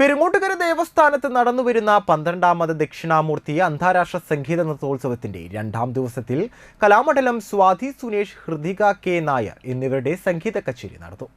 പെരുങ്ങോട്ടുകര ദേവസ്ഥാനത്ത് നടന്നുവരുന്ന 12ാമത് ദക്ഷിണാമൂർത്തി അന്താരാഷ്ട്ര സംഗീത നൃത്തോത്സവത്തിന്റെ 2ാം ദിവസത്തിൽ കലാമണ്ഡലം സ്വാതി സുനേഷ്, ഹൃദിക കെ നായർ എന്നിവരുടെ സംഗീത കച്ചേരി നടന്നു.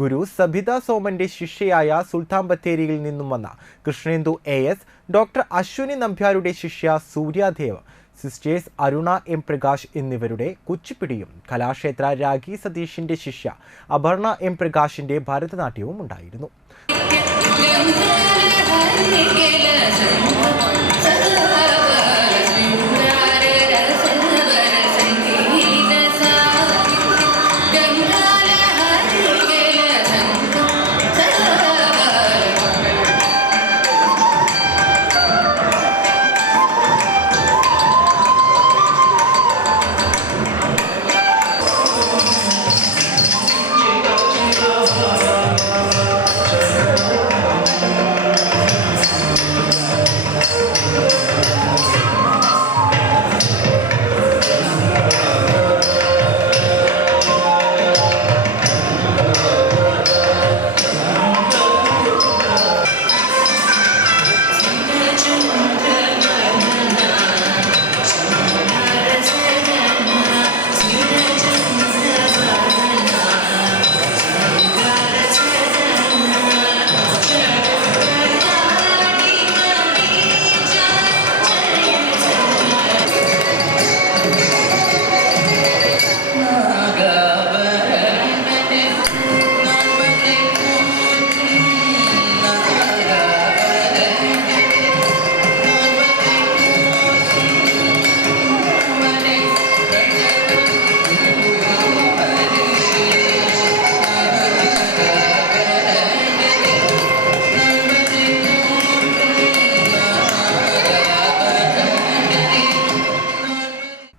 ഗുരു സബിത സോമന്റെ ശിഷ്യയായ സുൽത്താൻ ബത്തേരിയിൽ നിന്നും വന്ന കൃഷ്ണേന്ദു AS, ഡോക്ടർ അശ്വിനി നമ്പ്യാരുടെ ശിഷ്യ സൂര്യാദേവ്, സിസ്റ്റേഴ്സ് അരുണ M പ്രകാശ് എന്നിവരുടെ കുച്ചിപ്പിടിയും കലാക്ഷേത്ര രാഗി സതീഷിന്റെ ശിഷ്യ അപർണ M പ്രകാശിന്റെ ഭരതനാട്യവും ഉണ്ടായിരുന്നു.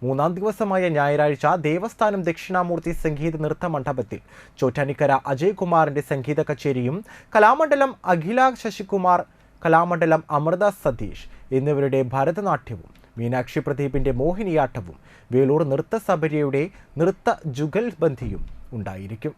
മൂന്നാം ദിവസമായ ഞായറാഴ്ച ദേവസ്ഥാനം ദക്ഷിണാമൂർത്തി സംഗീത നൃത്ത മണ്ഡപത്തിൽ ചോറ്റാനിക്കര അജയ് കുമാറിന്റെ സംഗീത കച്ചേരിയും കലാമണ്ഡലം അഖില ശശികുമാർ, കലാമണ്ഡലം അമൃത സതീഷ് എന്നിവരുടെ ഭരതനാട്യവും, മീനാക്ഷി പ്രദീപിന്റെ മോഹിനിയാട്ടവും, വേലൂർ നൃത്ത സബരിയുടെ നൃത്ത ജുഗൽബന്ധിയും ഉണ്ടായിരിക്കും.